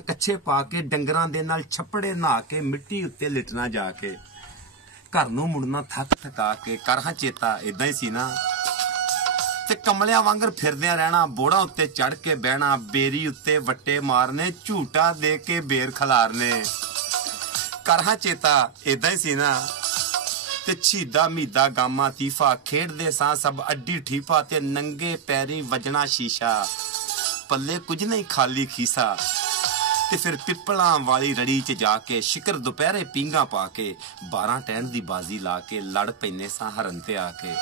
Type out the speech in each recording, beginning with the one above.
ਕੱਛੇ ਪਾ ਕੇ ਡੰਗਰਾਂ ਦੇ ਨਾਲ ਛੱਪੜੇ ਨਹਾ ਕੇ ਮਿੱਟੀ ਉੱਤੇ ਲਿਟਣਾ ਜਾ ਕੇ ਘਰ ਨੂੰ ਮੁੜਨਾ ਥੱਕ ਥਕਾ ਕੇ। ਕਰ ਹਾਂ ਚੇਤਾ ਇਦਾਂ ਹੀ ਸੀ ਨਾ। ਤੇ ਕਮਲਿਆਂ ਵਾਂਗਰ ਫਿਰਦਿਆਂ ਰਹਿਣਾ, ਬੋੜਾਂ ਉੱਤੇ ਚੜ ਕੇ ਬਹਿਣਾ, ਬੇਰੀ ਉੱਤੇ ਵੱਟੇ ਮਾਰਨੇ, ਝੂਟਾ ਦੇ ਕੇ ਬੇਰ ਖਲਾਰਨੇ। ਕਰ ਹਾਂ ਚੇਤਾ ਇਦਾਂ ਹੀ ਸੀ ਨਾ। ਤੇ ਛੀਦਾ ਮੀਦਾ ਗਾਮਾ ਤੀਫਾ ਖੇਡਦੇ ਸਾਂ ਸਭ ਅੱਡੀ ਠੀਫਾ ਤੇ ਨੰਗੇ ਪੈਰੀ ਵਜਣਾ ਸ਼ੀਸ਼ਾ, ਪੱਲੇ ਕੁਝ ਨਹੀਂ ਖਾਲੀ ਖੀਸਾ। ਤੇ ਫਿਰ ਪਿੱਪਲਾਂ ਵਾਲੀ ਰੜੀ 'ਚ ਜਾ ਕੇ ਸ਼ਿਕਰ ਦੁਪਹਿਰੇ ਪੀਂਘਾਂ ਪਾ ਕੇ 12 ਟਹਿਣ ਦੀ ਬਾਜ਼ੀ ਲਾ ਕੇ ਲੜ ਪੈਨੇ ਸਾਂ ਹਰਨ ਤੇ ਆ ਕੇ।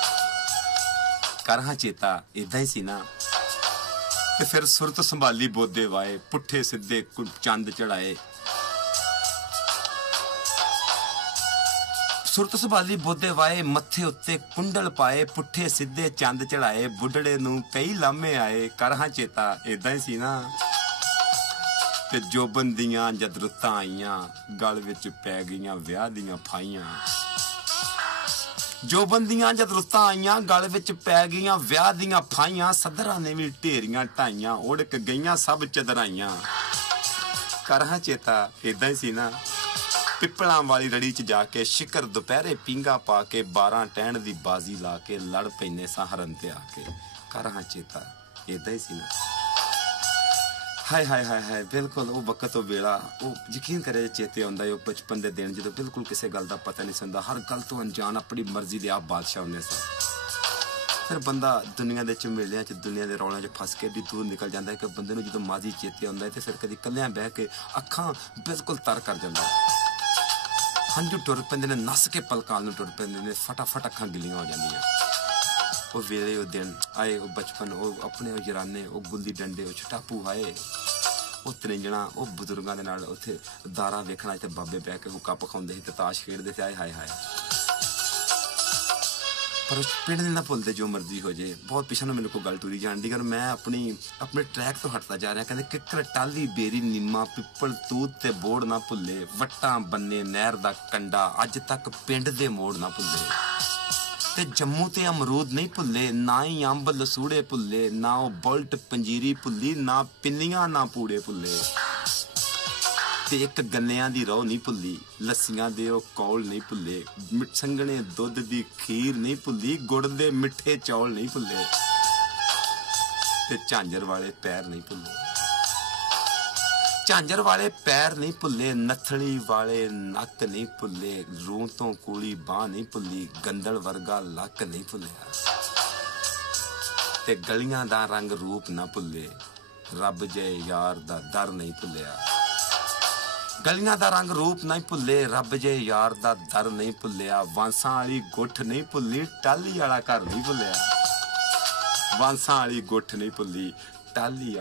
ਕਰ ਹਾਂ ਚੇਤਾ ਇਦਾਂ ਹੀ ਸੀ ਨਾ। ਤੇ ਫਿਰ ਸੁਰਤ ਸੰਭਾਲੀ ਬੋਦੇ ਵਾਏ, ਪੁੱਠੇ ਸਿੱਧੇ ਚੰਦ ਚੜਾਏ। ਸੁਰਤ ਸੰਭਾਲੀ ਬੋਦੇ ਵਾਏ, ਮੱਥੇ ਉੱਤੇ ਕੁੰਡਲ ਪਾਏ, ਪੁੱਠੇ ਸਿੱਧੇ ਚੰਦ ਚੜਾਏ। ਬੁੱਢੜੇ ਨੂੰ ਕਈ ਲਾਮੇ ਆਏ। ਕਰ ਹਾਂ ਚੇਤਾ ਇਦਾਂ ਹੀ ਸੀ ਨਾ। ਤੇ ਜੋਬਨ ਦੀਆਂ ਜਦ ਰੁੱਤਾਂ ਆਈਆਂ, ਗਲ ਵਿੱਚ ਪੈ ਗਈਆਂ ਵਿਆਹ ਦੀਆਂ ਫਾਈਆਂ। ਜੋਬਨ ਦੀਆਂ ਜਦ ਰੁੱਤਾਂ ਆਈਆਂ, ਗਲ ਵਿੱਚ ਪੈ ਗਈਆਂ ਵਿਆਹ ਦੀਆਂ ਫਾਈਆਂ। ਸੱਧਰਾਂ ਨੇ ਵੀ ਢੇਰੀਆਂ ਢਾਈਆਂ, ਉੜਕ ਗਈਆਂ ਸਭ ਚਦਰਾਈਆਂ। ਕਰ ਹਾਂ ਚੇਤਾ ਇਦਾਂ ਹੀ ਸੀ ਨਾ। ਪਿੱਪਲਾਂ ਵਾਲੀ ਰੜੀ 'ਚ ਜਾ ਕੇ ਸ਼ਿਕਰ ਦੁਪਹਿਰੇ ਪੀਂਘਾਂ ਪਾ ਕੇ 12 ਟਹਿਣ ਦੀ ਬਾਜ਼ੀ ਲਾ ਕੇ ਲੜ ਪੈਨੇ ਸਾਂ ਹਰਨ ਤੇ ਆ ਕੇ। ਕਰ ਹਾਂ ਚੇਤਾ ਇਦਾਂ ਹੀ ਸੀ ਨਾ। ਹਾਏ ਹਾਏ ਹਾਏ ਹਾਏ, ਬਿਲਕੁਲ ਉਹ ਵਕਤ ਉਹ ਵੇਲਾ, ਉਹ ਯਕੀਨ ਕਰੇ ਚੇਤੇ ਆਉਂਦਾ ਉਹ ਬਚਪਨ ਦੇ ਦਿਨ ਜਦੋਂ ਬਿਲਕੁਲ ਕਿਸੇ ਗੱਲ ਦਾ ਪਤਾ ਨਹੀਂ ਸੁਣਦਾ, ਹਰ ਗੱਲ ਤੋਂ ਅਣਜਾਣ, ਆਪਣੀ ਮਰਜ਼ੀ ਦੇ ਆਪ ਬਾਦਸ਼ਾਹ ਹੁੰਦੇ ਸਨ। ਫਿਰ ਬੰਦਾ ਦੁਨੀਆ ਦੇ ਝਮੇਲਿਆਂ 'ਚ, ਦੁਨੀਆ ਦੇ ਰੌਲਿਆਂ 'ਚ ਫਸ ਕੇ ਵੀ ਦੂਰ ਨਿਕਲ ਜਾਂਦਾ ਹੈ ਕਿ ਬੰਦੇ ਨੂੰ ਜਦੋਂ ਮਾਜ਼ੀ ਚੇਤੇ ਆਉਂਦਾ ਹੈ ਤੇ ਫਿਰ ਕਦੀ ਇਕੱਲਿਆਂ ਬਹਿ ਕੇ ਅੱਖਾਂ ਬਿਲਕੁਲ ਤਰ ਕਰ ਜਾਂਦਾ। ਹੰਝੂ ਟੁਰ ਪੈਂਦੇ ਨੇ, ਨੱਸ ਕੇ ਪਲਕਾਂ ਨੂੰ ਟੁਰ ਪੈਂਦੇ ਨੇ, ਫਟਾਫਟ ਅੱਖਾਂ ਗਿੱਲੀਆਂ ਹੋ ਜਾਂਦੀਆਂ। ਉਹ ਵੇਲੇ, ਉਹ ਦਿਨ ਆਏ, ਉਹ ਬਚਪਨ, ਉਹ ਆਪਣੇ ਉਹ ਯਾਰਾਨੇ, ਉਹ ਗੁੱਲੀ ਡੰਡੇ, ਉਹ ਛਟਾਪੂ ਆਏ, ਉਹ ਤਰਿੰਜਣਾ, ਉਹ ਬਜ਼ੁਰਗਾਂ ਦੇ ਨਾਲ ਉੱਥੇ ਦਾਰਾ ਵੇਖਣਾ, ਇੱਥੇ ਬਾਬੇ ਬਹਿ ਕੇ ਹੁੱਕਾ ਪਕਾਉਂਦੇ ਸੀ ਤੇ ਤਾਸ਼ ਖੇਡਦੇ ਸੀ। ਆਏ ਹਾਏ ਹਾਏ। ਪਰ ਪਿੰਡ ਨਹੀਂ ਨਾ ਭੁੱਲਦੇ, ਜੋ ਮਰਜ਼ੀ ਹੋ ਜੇ। ਬਹੁਤ ਪਿੱਛੇ ਨੂੰ ਮੈਨੂੰ ਕੋਈ ਗੱਲ ਟੁਰੀ ਜਾਣਦੀ, ਪਰ ਮੈਂ ਆਪਣੇ ਟਰੈਕ ਤੋਂ ਹਟਦਾ ਜਾ ਰਿਹਾ। ਕਹਿੰਦੇ ਕਿੱਕਰ ਟਾਲੀ ਬੇਰੀ ਨਿੰਮਾ ਪਿੱਪਲ ਤੂਤ ਤੇ ਬੋੜ ਨਾ ਭੁੱਲੇ, ਵੱਟਾਂ ਬੰਨੇ ਨਹਿਰ ਦਾ ਕੰਡਾ ਅੱਜ ਤੱਕ ਪਿੰਡ ਦੇ ਮੋੜ ਨਾ ਭੁੱਲੇ। ਤੇ ਜੰਮੂ ਤੇ ਅਮਰੂਦ ਨਹੀਂ ਭੁੱਲੇ, ਨਾ ਹੀ ਅੰਬ ਲਸੂੜੇ ਭੁੱਲੇ, ਨਾ ਉਹ ਬੁਲਟ ਪੰਜੀਰੀ ਭੁੱਲੀ, ਨਾ ਪਿੰਨੀਆਂ ਨਾ ਪੂੜੇ ਭੁੱਲੇ। ਤੇ ਇੱਕ ਗੰਨਿਆਂ ਦੀ ਰੋਹ ਨਹੀਂ ਭੁੱਲੀ, ਲੱਸੀਆਂ ਦੇ ਉਹ ਕੌਲ ਨਹੀਂ ਭੁੱਲੇ, ਸੰਘਣੇ ਦੁੱਧ ਦੀ ਖੀਰ ਨਹੀਂ ਭੁੱਲੀ, ਗੁੜ ਦੇ ਮਿੱਠੇ ਚੌਲ ਨਹੀਂ ਭੁੱਲੇ। ਤੇ ਝਾਂਜਰ ਵਾਲੇ ਪੈਰ ਨਹੀਂ ਭੁੱਲੇ, ਝਾਂਜਰ ਵਾਲੇ ਪੈਰ ਨਹੀਂ ਭੁੱਲੇ, ਨੱਥਲੀ ਵਾਲੇ ਨੱਕ ਨਹੀਂ ਭੁੱਲੇ, ਰੂੰ ਤੋਂ ਕੂਲੀ ਬਾਂਹ ਨਹੀਂ ਭੁੱਲੀ, ਗੰਦਲ ਵਰਗਾ ਲੱਕ ਨਹੀਂ ਭੁੱਲਿਆ। ਤੇ ਗਲੀਆਂ ਦਾ ਰੰਗ ਰੂਪ ਨਾ ਭੁੱਲੇ, ਰੱਬ ਜੇ ਯਾਰ ਦਾ ਦਰ ਨਹੀਂ ਭੁੱਲਿਆ। ਗਲੀਆਂ ਦਾ ਰੰਗ ਰੂਪ ਨਹੀਂ ਭੁੱਲੇ, ਰੱਬ ਜੇ ਯਾਰ ਦਾ ਦਰ ਨਹੀਂ ਭੁੱਲਿਆ। ਵਾਂਸਾਂ ਵਾਲੀ ਗੁੱਠ ਨਹੀਂ ਭੁੱਲੀ, ਟਾਹਲੀ ਵਾਲਾ ਘਰ ਨਹੀਂ ਭੁੱਲਿਆ। ਵਾਂਸਾਂ ਵਾਲੀ ਗੁੱਠ ਨਹੀਂ ਭੁੱਲੀ, ਟਾਹਲੀ